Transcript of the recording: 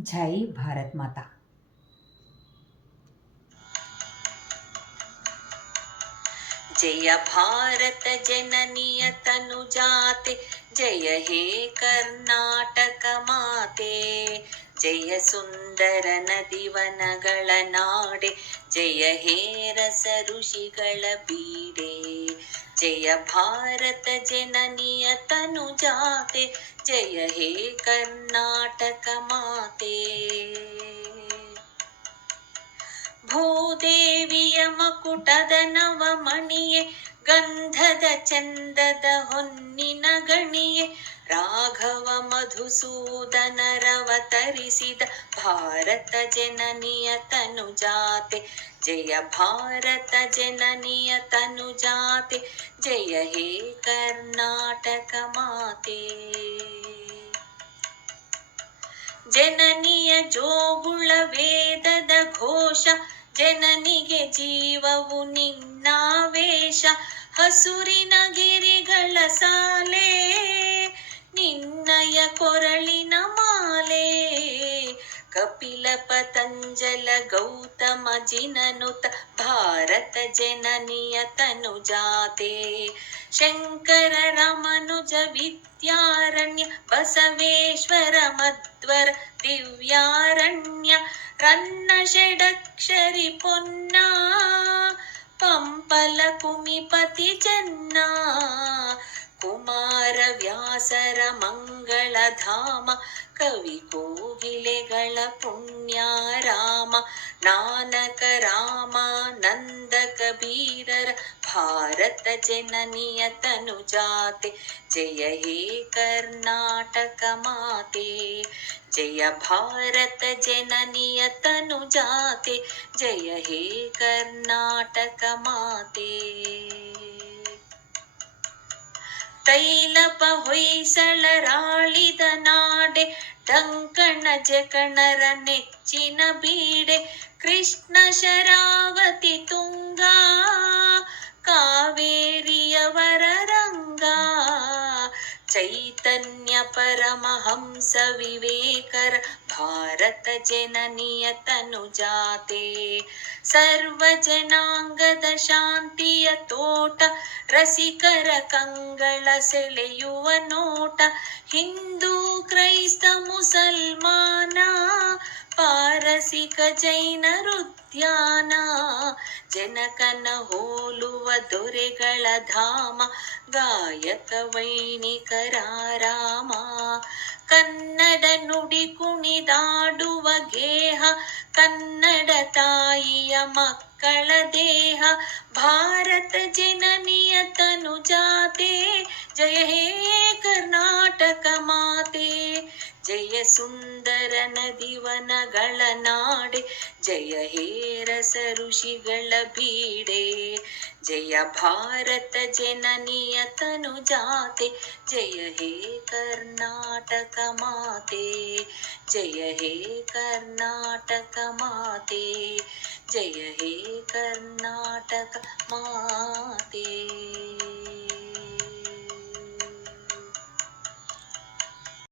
जय भारत माता। जय भारत जननीय तनुजाते, जय हे कर्नाटक माते, जय सुंदर नदिवनಗಳ ನಾಡೆ, जय हे रस ಋಷಿಗಳ ಬೀಡೆ, जय भारत जननीय तनुजाते, जय हे कर्नाटक माते। ಭೂದೇವಿಯ ಮಕುಟದ ನವಮಣಿಯೇ, ಗಂಧದ ಚಂದದ ಹೊನ್ನಿನ ಗಣಿಯೇ, ರಾಘವ ಮಧುಸೂದನರವತರಿಸಿದ ಭಾರತ ಜನನಿಯ ತನುಜಾತೆ, ಜಯ ಭಾರತ ಜನನಿಯ ತನುಜಾತೆ, ಜಯ ಹೇ ಕರ್ನಾಟಕ ಮಾತೆ। ಜನನಿಯ ಜೋಗುಳ ವೇದದ ಘೋಷ, ಜನನಿಗೆ ಜೀವವು ನಿನ್ನಾವೇಶ, ಹಸುರಿನ ಗಿರಿಗಳ ಸಾಲೆ, ನಿನ್ನಯ ಕೊರಳಿನ ಮಾಲೆ, ಕಪಿಲ ಪತಂಜಲ ಗೌತಮ ಜಿನನುತ ಭಾರತ ಜನನಿಯ ತನುಜಾತೆ, ಶಂಕರ ರಮನುಜ ವಿದ್ಯಾರಣ್ಯ ಬಸವೇಶ್ವರ ಮಧ್ವರ ದಿವ್ಯಾರಣ್ಯ, ರನ್ನ ಷಡಕ್ಷರಿ ಪೊನ್ನ ಪಂಪಲ ಕುಮಿಪತಿ ಜನ್ನ, ಕುಮಾರ ವ್ಯಾಸರ ಮಂಗಳಧಾಮ, ಕವಿ ಕೋಗಿಲೆಗಳ ಪುಣ್ಯಾರಾಮ, ನಾನಕ ರಾಮ ನಂದ ಕಬೀರರ ಭಾರತ ಜನನಿಯ ತನುಜಾತೆ, ಜಯ ಹೇ ಕರ್ನಾಟಕ ಮಾತೆ, ಜಯ ಭಾರತ ಜನನಿಯ ತನುಜಾತೆ, ಜಯ ಹೇ ಕರ್ನಾಟಕ ಮಾತೆ। ತೈಲಪ ಹೊಯ್ಸಳರಾಳಿದ ನಾಡೆ, ಡಂಕಣ ಜಕಣರ ನೆಚ್ಚಿನ ಬೀಡೆ, ಕೃಷ್ಣ ಶರಾವತಿ ತುಂಗ ಕಾವೇರಿಯವರ ರಂಗ, ಚೈತನ್ಯ ಪರಮಹಂಸ ವಿವೇಕರ ಭಾರತ ಜನನಿಯ ತನುಜಾತೆ, ಸರ್ವ ಜನಾಂಗದ ಶಾಂತಿಯ ತೋಟ, ರಸಿಕರ ಕಂಗಳ ಸೆಳೆಯುವ ನೋಟ, ಹಿಂದೂ ಕ್ರೈಸ್ತ ಮುಸಲ್ಮಾನ, ಪಾರಸಿಕ ಜೈನರುದ್ಯಾನ, ಜನಕನ ಹೋಲುವ ದೊರೆಗಳ ಧಾಮ, ಗಾಯಕ ವೈಣಿಕರ ರಾಮ, ಕನ್ನಡ ನುಡಿ ಕುಣಿದಾಡುವ ಗೇಹ, ಕನ್ನಡ ತಾಯಿಯ ಮಕ್ಕಳ ದೇಹ, ಭಾರತ ಜನನಿಯ ತನುಜಾತೆ, ಜಯ ಹೇ ಕರ್ನಾಟಕ ಮಾತೆ, ಜಯ ಸುಂದರ ನದಿವನಗಳ ನಾಡೆ, ಜಯ ಹೇ ರಸ ಋಷಿಗಳ ಬೀಡೆ, ಜಯ ಭಾರತ ಜನನಿಯ ತನುಜಾತೆ, ಜಯ ಹೇ ಕರ್ನಾಟಕ ಮಾತೆ, ಜಯ ಹೇ ಕರ್ನಾಟಕ ಮಾತೆ, ಜಯ ಹೇ ಕರ್ನಾಟಕ ಮಾತೆ।